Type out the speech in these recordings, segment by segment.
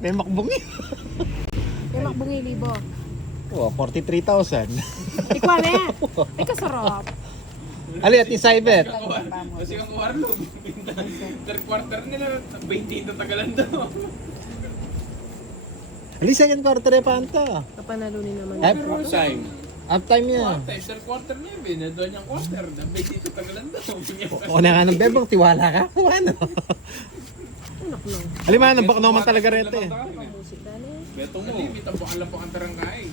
May makbungi. May makbungi libo. Oh, 43,000. Ikaw na yan. Ay, kasarap. Ali at cyber. Kasi ang warlog. Third quarter nila, 20 na tagalan daw. Ali second quarter pa anta. Kapanalunin naman. Ay, First time. Uptime niya. Third quarter niya, binadon niyang quarter. 20 na tagalan daw. O na nga ng bebang, tiwala ka. O ano? Anak no. Ali man, nabak naman talaga rete. Musik dali. Beto mo. May tambakan lang po ang tarangkay.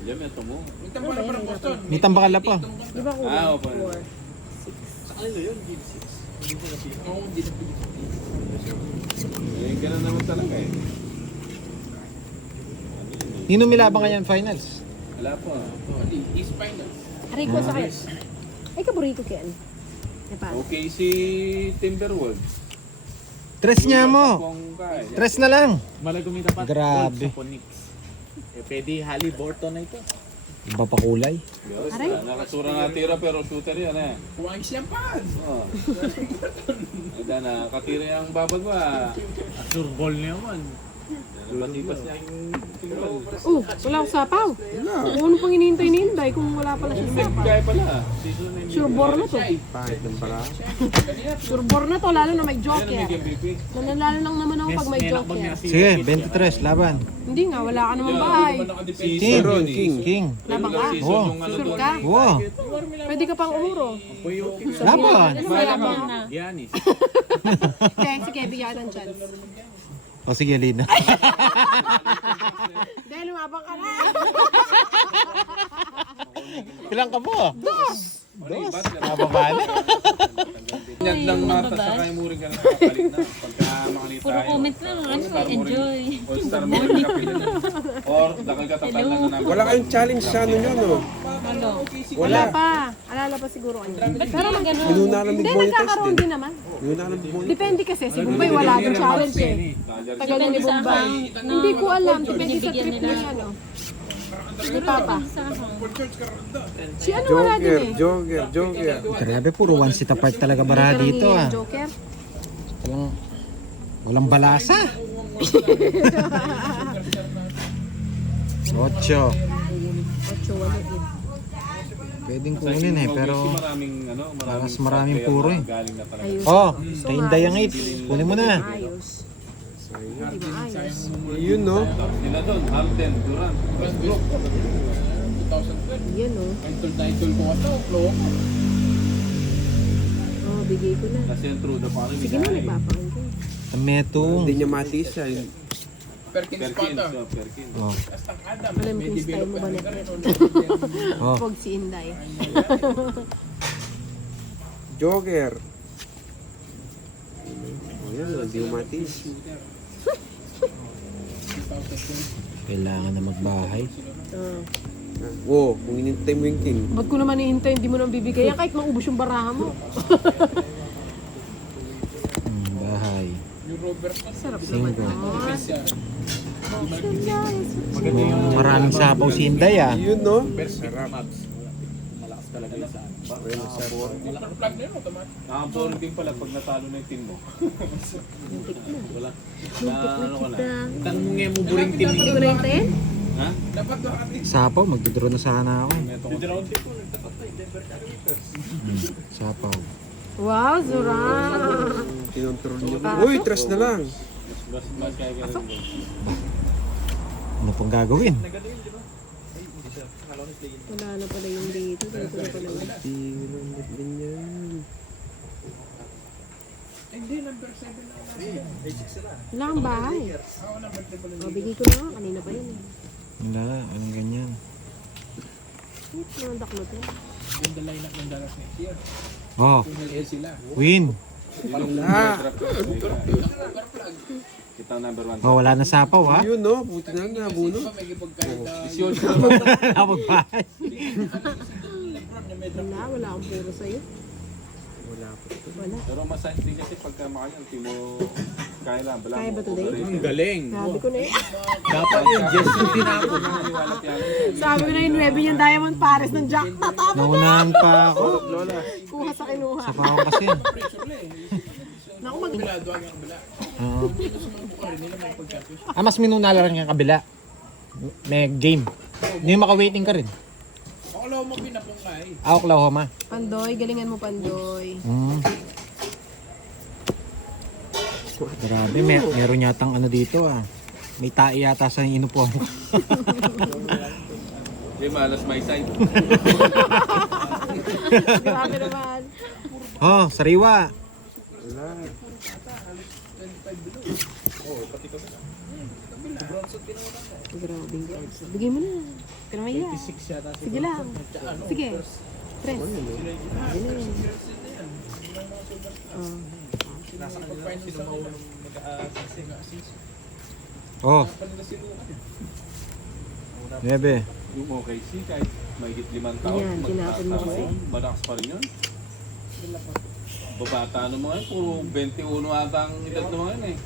Diyan, beto mo. May tambakan lang po Boston. May tambakal pa. Di ba kulang? opo. 4. Sa kanila yun, game 6. Oo, hindi na pilit. Eh, ganun naman talaga eh. Nino milabang ngayon finals? Wala po. East Finals. Aray ko sa kayo. Ay, kaburito Ken. Ay pa. Okay, si Timberwolves. Tres niya mo. Pongkay. Tres na lang. Malagumi ka pa. Grabe. Sa Phoenix. Eh, pwede Halliburton na ito. Iba pa kulay. Diyos, Aray. nakasura na tira pero shooter yan eh. Huwag siyang pad! Oo. Ada na, katira yung babag mo ah. Sure ball na naman. Batipas niya yung Timberwolves. Wala akong sapaw. Kung ano pang hinihintay ni Inday kung wala pala siya sapaw. Kaya pala. Sure bore na to. Pangit ng para. Sure bore na to, lalo na may Yan ang joker. may MVP. Nananalo lang naman ako pag may joker. Sige, 23, laban. Hindi nga, wala ka naman bahay. King. Ron, King. King. Laban ka? Oo. Sure ka? Wow. Pwede ka pang umuro. Laban. Ano mayabang? Yanis. Kaya si Kevin yata ang chance. O sige, Lina. Dahil lumabang ka na. Ilang ka mo? Dos. Nababa na. Yan lang mata sa kaya mo rin ka na kapalit na. Pagka makalita Puro comment lang, ano, enjoy. All-star mo rin kapilit na. Or dakal ka tatal lang na. Wala kayong challenge sa ano nyo, no? Ano? Wala pa. Alala pa siguro kanya. Pero Ganun. Minunaran hindi, mag-monetize nagkakaroon din. din naman. Minunaran mag-monetize. Depende kasi. Si Bombay wala din challenge eh. Tagal na ni Bombay. Hindi ko alam. Depende sa trip niya, ano. Ni Papa. Si ano wala din eh. Joker. Grabe, puro one seat apart talaga bara dito ah. Joker. Walang balasa. 8. 8, 8. Pwedeng kunin eh, pero maraming ano, mas maraming puro eh. galing na talaga. Ayos. Oh, kay Inday ang 8. Kunin mo na. Ayos. Hindi ba ayos? Yun, no? Sila doon, Harden, Durant, Westbrook. 2012. Yan o. Idol ko ito, flow. Oh, bigay ko na. Kasi yung true na paano Sige na, nagpapakon ko. Ang metong. Hindi niya matis siya. Perkins. Perkins. Oh. Alam mo yung style mo ba na Oh. Pog si Inday. Joker. O yan, hindi mo matis. Kailangan na magbahay. Wow, kung inintay mo yung King. Ba't ko naman ihintay, hindi mo nang bibigay yan kahit maubos yung baraha mo. Bahay. Sarap naman. Maraming sapaw si Inday ah. Yun, no? Malakas talaga yun sa Nakapuro din pala pag natalo na yung team mo. Wala. Ano ka na? Tanong nga mo buring team. Hindi ko na hintayin? Ha? Sapaw, magdodraw na sana ako. Sapaw. Wow, Zura! Kinontrol niya. Uy, trust na lang. Mas kaya ganun. Ano pang gagawin? Wala na pala yung dito. Dito na pala yung... Tinontrol din yan. Wala kang bahay. Oh, bigay ko na nga. Kanina pa yun. Wala, anong ganyan. Ito na ang daklo to. Oh, win. Ah, Kita ang number 1. Oh, wala na sapaw ha. yun, no? Buti na nga, buno. 18 Wala magbahay. Wala akong puro sa'yo. Wala pa. Wala. Pero masayang din kasi pagka makanya, hindi mo kaya lang. Kaya ba today? Ang galing. Sabi ko na eh. Dapat yung Jess yung tinapon. Sabi ko na yung 9 yung Diamond Pares ng Jack. Tatama na! Naunahan pa ako. Kuha sa kinuha. Sa pao kasi. Naku, mag... Oo. Mas minunala rin yung kabila. May game. Hindi maka-waiting ka rin. Oklahoma. Pandoy, galingan mo Pandoy. Grabe, meron yatang ano dito ah. May tae yata sa inupuan. Hindi malas my side. Grabe naman. Oh, sariwa. Wala. Grabe guys. Bigay mo na. Pero may yan. Sige lang. Sige. Tres. Sige na yan. Oh. Nebe. Yung OKC kahit mahigit 5 taon, Ayan, tinapon mo kasi. malakas pa rin yun. Babata ng mga yun, puro 21 ata ang edad ng mga yun eh.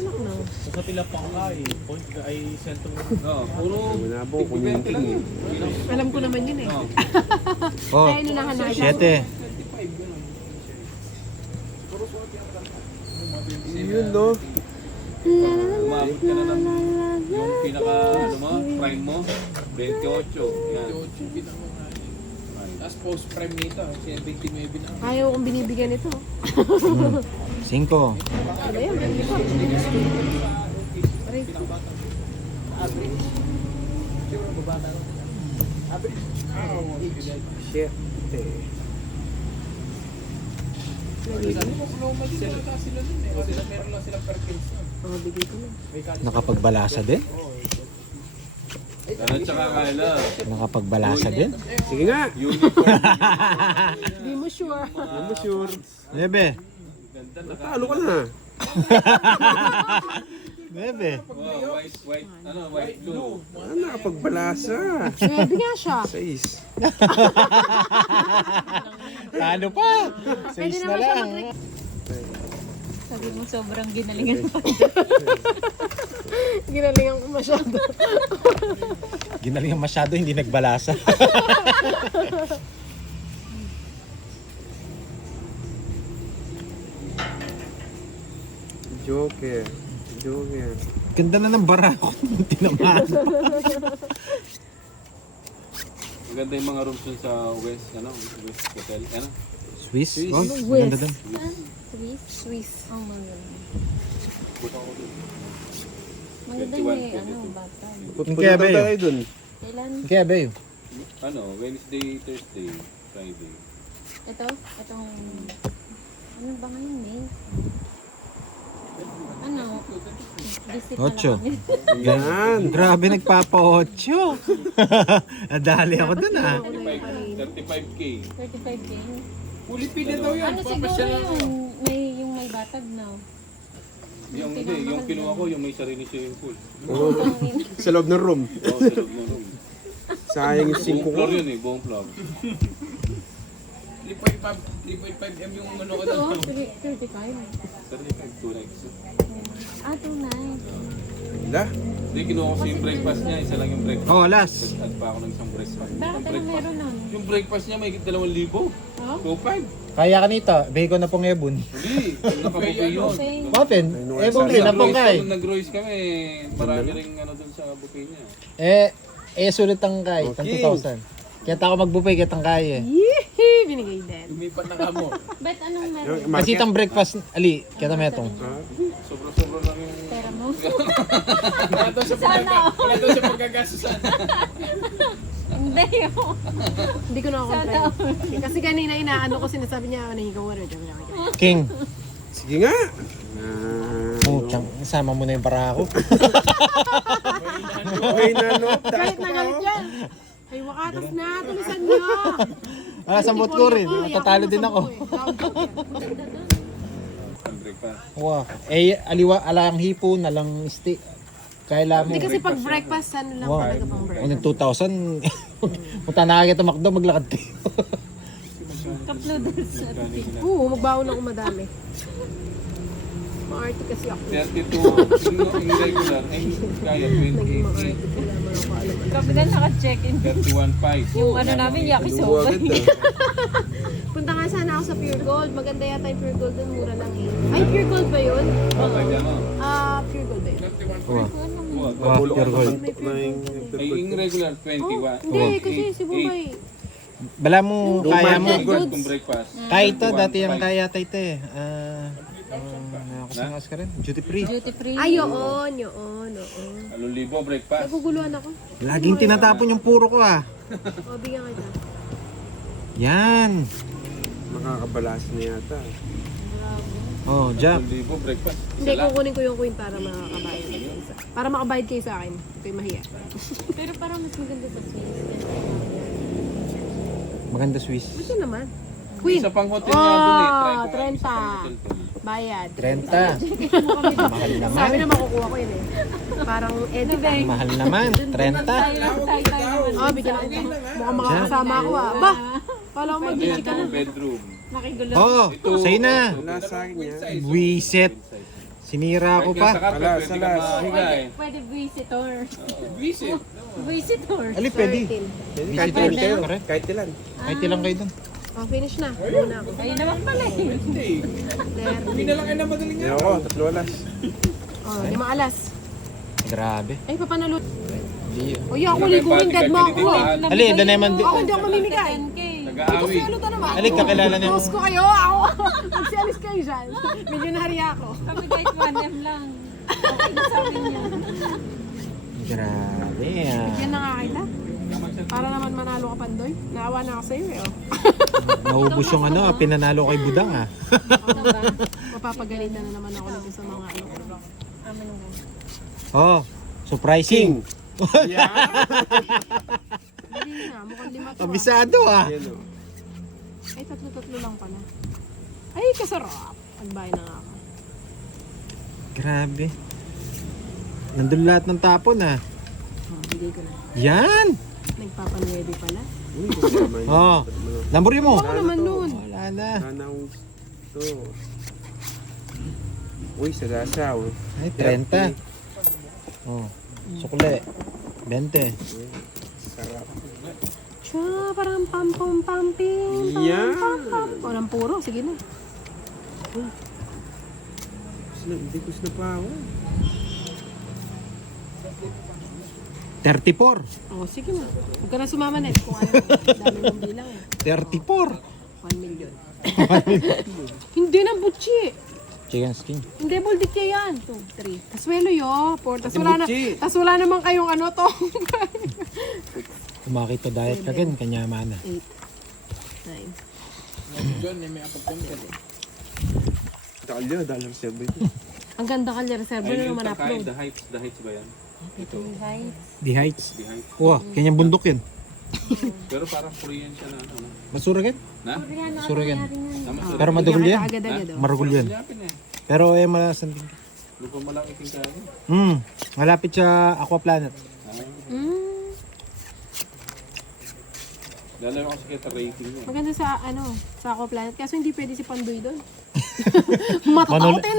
Anak na. Sa Tilapang ka eh. Point ka ay sentro. No, puro Wala po, 20 lang eh. Alam ko naman yun eh. No. Oh. Kaya inunahan na. 7. Yun, no? Umabot ka na ng yung pinaka ano mo, prime mo, 28. Yan. Tapos post-prime nito. Kasi 29 na. Ayaw kong binibigyan ito. 5. Ano yan? Hindi ko. Aray. Shit. Oh, bigay ko na. Nakapagbalasa din? At saka Kyla, Nakapagbalasa din? Sige nga. uniform. Hindi mo sure. Hindi mo sure. Nebe. Ganda na Talo ka na. Nebe. wow, white blue. Ano nakapagbalasa? Pwede nga siya. 6. Talo pa. 6 na naman siya lang. Sabi mo sobrang ginalingan pa. Ginalingan ko masyado. Ginalingan masyado, hindi nagbalasa. Joker. Joker. Ganda na ng bara ko. Tinamaan. Maganda yung mga rooms dun sa West, West Hotel. Ano? Swiss? Oh, Swiss. ganda dun. Swiss? Swiss. Oh, maganda. Buta ko dun. Maganda 21, yung ano, bata. Yung Punta Kebe. tayo dun. Kailan? Kaya ba yun? Ano, Wednesday, Thursday, Friday. Itong, ano ba ngayon eh? Ano? Visit na Ocho. lang kami. Yan. Grabe, nagpapa-8. Nadali ako dun ah. 35K. 35K. Pulipin na daw Ano siguro yun? Yung may batag na. Yung, hindi, yung kinuha ko, yung may sarili swimming pool. Sa loob ng room. Oo, sa loob ng room. Sayang yung 5 Buong ko. floor yun eh, buong floor. 3.5M yung ano ko Oo, doon. 35. 35, 2 nights. Ah, 2 nights. Wala. Hindi, kinuha ko yung breakfast niya, isa lang yung breakfast. Oh, last. At pa ako ng isang breakfast. Bakit ano meron nun? Yung breakfast niya may 2,000. Oh? 2,500. Kaya ka nito, bigay ko na pong ebon. Hindi, nakabuki yun. Okay. Wapin, ebon rin na pong kay. Nung nag-royce kami, marami rin ano dun sa buffet niya. Sulit ang kay, tang 2,000. Kaya ako mag-buffet, kaya tang kay eh. Yee! Binigay din. Lumipat na kamo. Bet anong meron? Kasi itang breakfast, ali, kaya metong. Sobra-sobra lang yung... Pera mo? Wala daw sa pagkagasusan. Hindi yun. Hindi ko na ako Kasi kanina inaano ko sinasabi niya, ano yung wala. King, Sige nga. putang, isama mo na yung para ako. Okay na, no? Galit na galit yan. Ay, wakatas na. Tulisan niyo. Sambot ko rin, matatalo din ako. Ang breakfast. Wow. Alang hipo, nalang steak. Kaya mo. Hindi kasi pag breakfast, ano lang Wow. talaga pang Kung breakfast. nag 2,000, punta na kita McDo, maglakad kayo. Cup noodles. Oo, magbaon ako madami. Maarte kasi ako. 32, yung regular, ay kaya Naging 28, maarte ka naman ako alam. Kami na naka-check-in. 31.5. Yung ano namin, Lubo yakisoba. agad ah. Punta nga sana ako sa Pure Gold. Maganda yata yung Pure Gold dun, mura lang eh. Ay, Pure Gold ba yun? Okay, ano? Pure Gold ba yun? Oh. Wag. Mabulok pure ang gold. kantok na yung Ay, yung regular, 21. Hindi, kasi si Bumay. Bala mo, kaya mo. Gold kung breakfast. Kaya ito, dati yung kaya tayo ito eh. Nakasangas ka rin. Duty free. Duty free. Ay, yun. 8,000 breakfast. Naguguluhan ako. Laging tinatapon yung puro ko ah. O, bigyan kita. Yan. Makakabalas na yata. Oh, Jack. 8,000 breakfast. Hindi, kukunin ko yung coin para makakabayad kayo. Para makabayad kayo sa akin. Ito yung mahiya. Pero parang mas maganda sa Swiss. Maganda Swiss. Ito naman. Queen. Isa pang hotel nga dun eh. Try ko nga 30. isa pang hotel dun. Bayad. 30. Mahal naman. Sabi na makukuha ko yun eh. Parang edit. Mahal naman. 30. Tayo naman. Bigyan lang ito. Mukhang makakasama ako ah. Ba! Kala ko Ano yan? mag-DJ ka na. Bedroom. Nakigulo. Oh, sa'yo na. Wala sa akin yan. Buisit. Sinira ko Kahit nga sa pa. kape, Wala, pwede ka salas. mahiga eh. Pwede visitor. Visit. Visitor. Ali, pwede. 13. Kahit ilan kayo. Kahit ilan. Kahit ilang kayo dun. Oh, finish na. Muna ako. Ayun naman pala eh. Hindi. Hindi na lang ay na madaling nga. Yan ako, 3 alas. Oh, 5 alas. Grabe. Ay, papanalo. Di. O, yeah, ako liguin. Dead mo ako. Ali, ito na naman. Ako hindi ako mamimigay. 10K. Nag-aawi. Ano to naman? Ali, kakilala niya. Close ko kayo. Ako. Magsialis kayo dyan. Milyonary ako. Kami kahit 1M lang. Okay na sa amin yan. Grabe ah. Yan na nga kita. Para naman manalo ka, Pandoy. Naawa na ako sa'yo eh. Oh. Naubos yung ano, pinanalo kay Budang ah. Mapapagalitan na naman ako nito sa mga ano. Amin nga. Oh, surprising. Yeah. Hindi na, mukhang 5 to. Kabisado ah. Yan o. Ay, 3 lang pala. Ay, kasarap. Pagbay na nga ako. Grabe. Nandun lahat ng tapon ah. Oh, hindi ko na. Yan. Nagpapanwede pala. Uy, kung naman. Oh, lamburin mo. Ako naman nun. Wala na. Sana ang gusto. Uy, salasaw. Ay, 30. Oh, sukle. 20. Sarap. Siya, parang pam-pam-pamping. Yan. Walang puro, sige na. Bigos na pa ako. 34. Oh, sige na. Huwag ka na sumama net kung ano. Dami mong bilang eh. 34. 1 million. Hindi na butchi. Chicken skin. Hindi, buldikya yan. 2, 3. Taswelo yo. 4. Tas Ate wala, Butchi. tas wala naman kayong ano to. Kumakito diet ka gan, kanyamana. 8, 9. John, may apagpunta eh. Dalyo, $1.7 ito. Ang ganda ka reserve na naman upload. The heights ba yan? The Heights. The heights. Oh, kanyang bundok yun. Pero parang Korean siya na ano. Masura gan? Na? Masura gan. Tama sa Pero madugol yan. Agad-agad oh. Marugol yan. Yapin eh. Pero malasan din. Lupa malaki king kaya. Malapit sa Aqua Planet. Lalo kasi kita rating mo. Maganda sa ano, sa Aqua Planet. Kaso hindi pwede si Pandoy doon. Matatautin.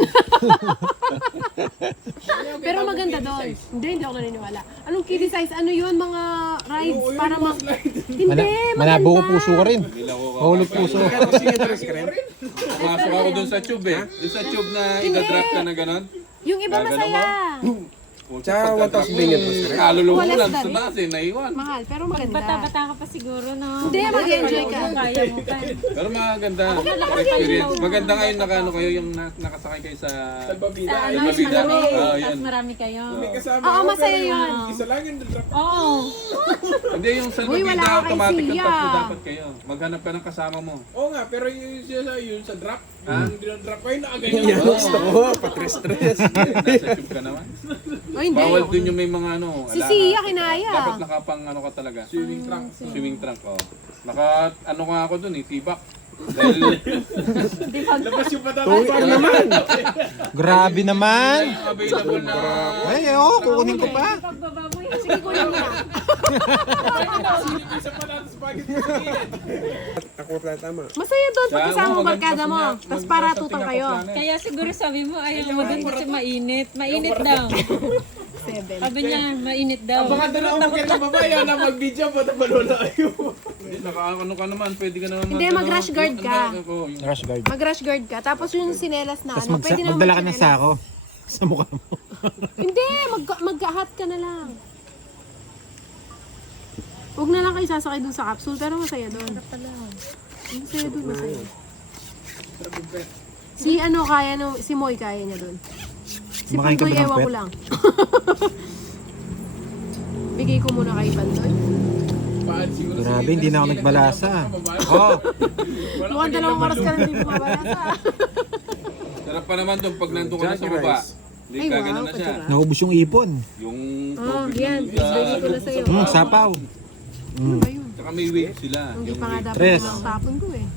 Pero maganda doon. Hindi ako naniniwala. Anong kiddie size? Ano yun? Mga rides para mag... Hindi, Malabo ko puso ka rin. Nila ko Mahulog puso. Pumasok ako dun sa tube eh. Dun sa tube na idadrop ka na gano'n. Yung iba masaya. Tsaka 1,000 billion po sir. Kaluluwa ko Wala lang sa sa taas eh, naiwan. Mahal, pero maganda. Bata-bata ka pa siguro, no? Hindi, mag-enjoy ka. Kaya mo pa. Pero maganda experience. Maganda ngayon nakano kayo yung nakasakay kayo sa Salbabida. Sa ano, Salbabida. marami. Oh, Tapos yun. marami kayo. May kasama Oo, ako, masaya pero yun. Isa lang yung drop. Oo. Hindi yung Uy, salbabida wala ka kay automatic yung Sia. tatlo dapat kayo. Maghanap ka ng kasama mo. Oo nga, pero yun sa drop. Ha? Yung dinodrop ko yun, nakaganyan. Yan, gusto ko. Patres-tres. Nasa tube ka naman. O hindi. Bawal dun yung may mga ano. Si ala- Sia, kinaya. Dapat nakapang ano ka talaga. Swimming trunk. Swimming trunk, oh. Naka ano nga ako dun eh, tibak. Dahil Labas yung Tuwi patatapang. naman. Grabe naman. yung available na Ay, kukunin ko pa. Pagbaba mo yun. Sige, kunin mo na. Isa pa natin spaghetti sa gilid. Ako na tama. Masaya doon pag kasama mo Oo, barkada mo. mag- Tapos mag- para mag- tutang kayo. Kaya siguro sabi mo, ayaw mo dun kasi mainit. Mainit daw. 7. Sabi niya, mainit daw. Baka doon ako magkita babae na mag-video pa na malulayo. Hindi, naka-ano ka naman, pwede ka naman. Hindi, mag-rush guard ka. Rush guard. Mag-rush guard ka. Tapos yung sinelas na Tapos ano, pwede naman magdala ka ng sinelas. sako sa mukha mo. Hindi, mag-hat ka na lang. Huwag na lang kayo sasakay dun sa capsule, pero masaya doon. Masaya doon, masaya. Si ano kaya no, si Moy kaya niya doon. Si Kumakain ka ba Pandoy, ng ewan ko pet? lang. Bigay ko muna kay Pandoy. Grabe, hindi na ako nagbalasa. Oh, Mukhang 2 oras ka lang din bumabalasa. Sarap pa naman doon pag nandun ka na sa Jackie baba. rice. Hindi Ay, ka wow, ganun na siya. patsara. naubos yung ipon. Yung Oh, tubig yan. sa- Bigay ko na sa'yo. Sapaw. Ano ba yun? Tsaka may wig sila. Hindi Yung pa nga wig. dapat Tres. yung tapon ko eh.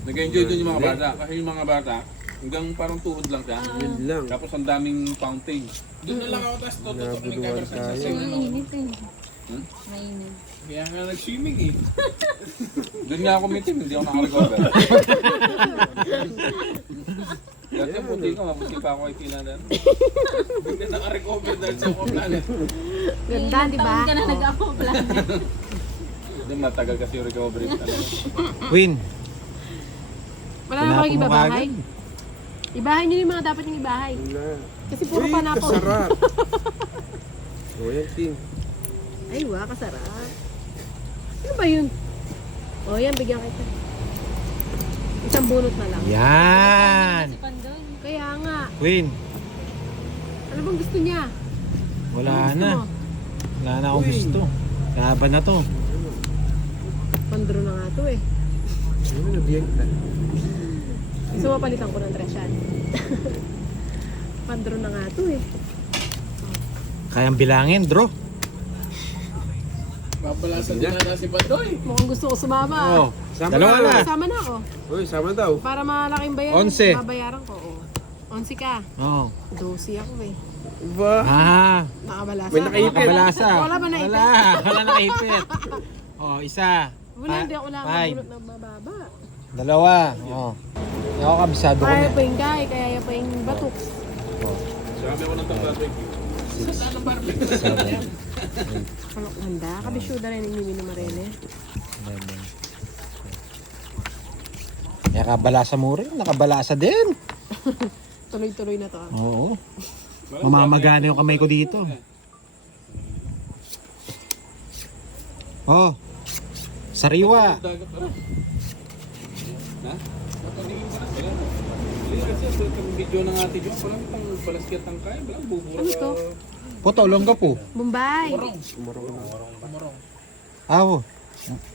Nag-enjoy doon yung mga bata. Kasi yung mga bata, hanggang parang tuhod lang siya. Yun lang. Tapos ang daming fountain. Doon na lang ako, tapos tututok ng Nabuluan camera sa tayo. Mainit eh. Hmm? Mainit. Kaya nga nag-swimming eh. Doon nga ako mitim, hindi ako nakarecover. Dati puti ko, maputi pa ako kay Tina na. Hindi na naka-recover dahil sa planet. Ganda, di ba? Taon ka na nag-ako planet. Doon matagal kasi yung recovery. Win, Wala na tinapon kayo mo ibabahay. kaagad. Ibahay nyo yung mga dapat yung ibahay. Wala. Kasi puro Uy, panapon. kasarap. O yan, Ting. Ay, wah, kasarap. Ano ba yun? O, yan, bigyan kita. Isang bunot na lang. Yan. Si Pandoy. Kaya nga. Win, Ano bang gusto niya? wala Ano gusto na. mo? Wala na akong gusto. Laban na to. Pandro na nga to eh. Ano, nabiyag ka. Gusto mo palitan ko ng tresyan. Pandro na nga to eh. Kayang bilangin, draw. Babalasan din na si Pandoy. Mukhang gusto ko sumama. Oh, Sama dalawa na. na. Sama na ako. Uy, sama daw. Para malaking bayaran. 11. Babayaran ko. Oh. 11 ka. Oh. 12 ako eh. Ba? Ah, Nakabalasa. May nakaipit. nakabalasa. Wala ba naipit? Wala nakaipit. Oh, isa. Wala, hindi ako lang Five. bulot na mababa. Dalawa. Oh. Ako kabisado ko Kaya na. pa yung guy, kaya pa yung batok. Sabi ako ng barbecue. Ano handa? Kabisyuda rin yung Mimi na Marene. Nakabalasa mo rin. Nakabalasa din. Tuloy-tuloy na to. ah. Oo. Mamamagana yung kamay ko dito. Oh. Sariwa. Dagat ano? Ha? Papaningin ka na sila. Hindi kasi ang video ng ate Jo, parang itang palaskit ang kaya, walang bubura Ano to? Poto, longga po. Bombay. Awo.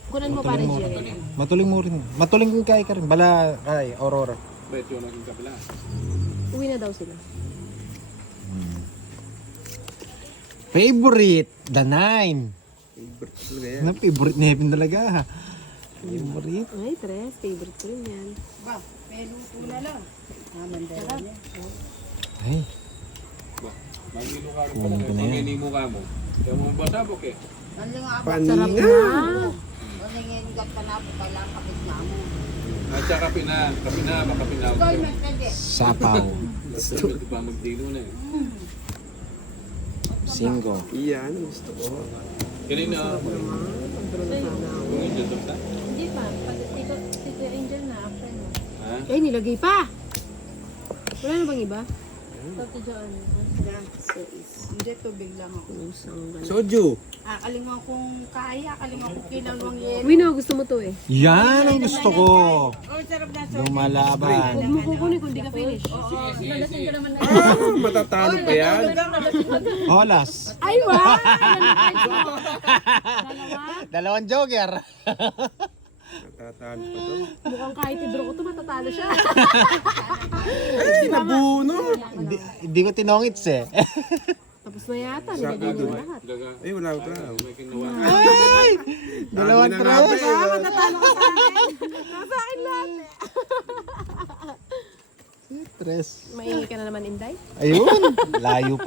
Kunan mo pare Jerry. Matuling mo rin. Matuling kay ka rin. Bala, ay, Aurora. Bet yun ang kapila. Uwi na daw sila. Favorite, the 9. Favorite talaga yan. Na favorite ni Heaven talaga. Favorite. Ay, tres. Favorite ko rin yan. Ay, Magilo ka rin Kunin pala. ko na yan. Pag mo ka mo. Kaya mo basabok eh. Sarap Paninga. na. At saka kapina, makapina. sapaw. Di ba magdilo na eh. Singo. Iyan, gusto ko. Kanina, kung Angel Dokta? Hindi pa. Pag Tito Angel na, after mo. Ha? Eh, nilagay pa. Wala na bang iba? Tito Joan. Hindi, tubig lang ako. Soju. Akalingan kong kaya, akalingan kong kinalawang yelo. Uwi na, gusto mo to eh. Yan ang gusto ko. Oh, sarap na Lumalaban. Huwag mo kukunin kung di ka finish. Nalasing ka naman na. Ah, matatalo pa yan. Holas. Ay, wow! Dalawa. 2 joker. Matatalo pa to. Mukhang kahit idro ko to, matatalo siya. Ay, nabuno. Hindi ko tinongits eh. Tapos na yata, nilagay niya na lahat. Daga, Ay, wala ka. may kinuha. Ay! Dalawang Dami na nga, tres. pre. Matatalo ka sa akin. Nasa akin lahat eh. Tres. Maingi ka na naman, Inday. Ayun. Layo pa.